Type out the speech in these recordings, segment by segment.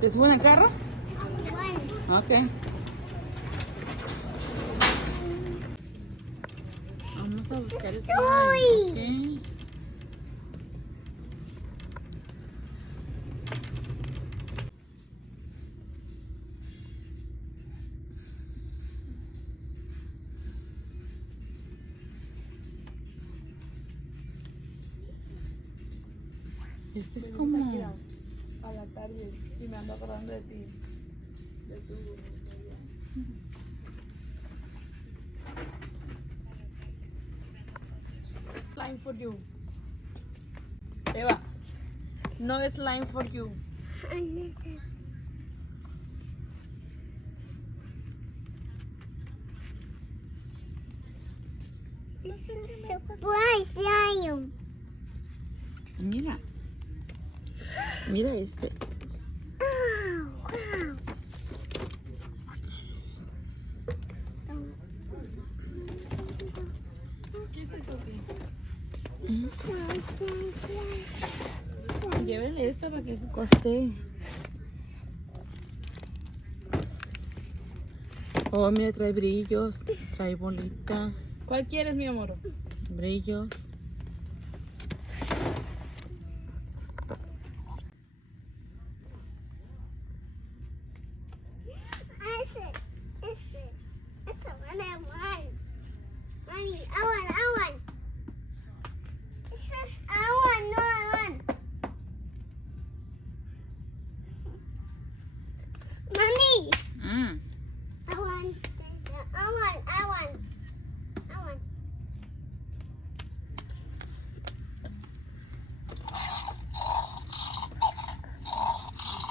¿Te suben al carro? Ok. Vamos a buscar el slime. Ok. Este es como... a la tarde y me ando acordando de ti. De tu slime for you. Eva, no es slime for you. Mira. Mira este. ¿Qué es eso? Llévenle esta para que coste. Oh, mira, trae brillos, trae bolitas, ¿Cuál quieres, mi amor? brillos.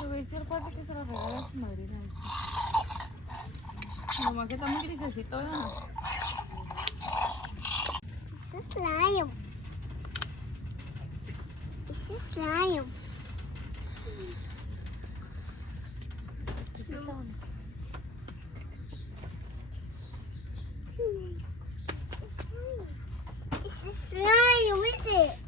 Le voy a decir cuál que se la regala a su madrina esta. Nomás que está muy grisecito, ¿verdad? This is slime. This is slime. This is slime. This is slime, is it?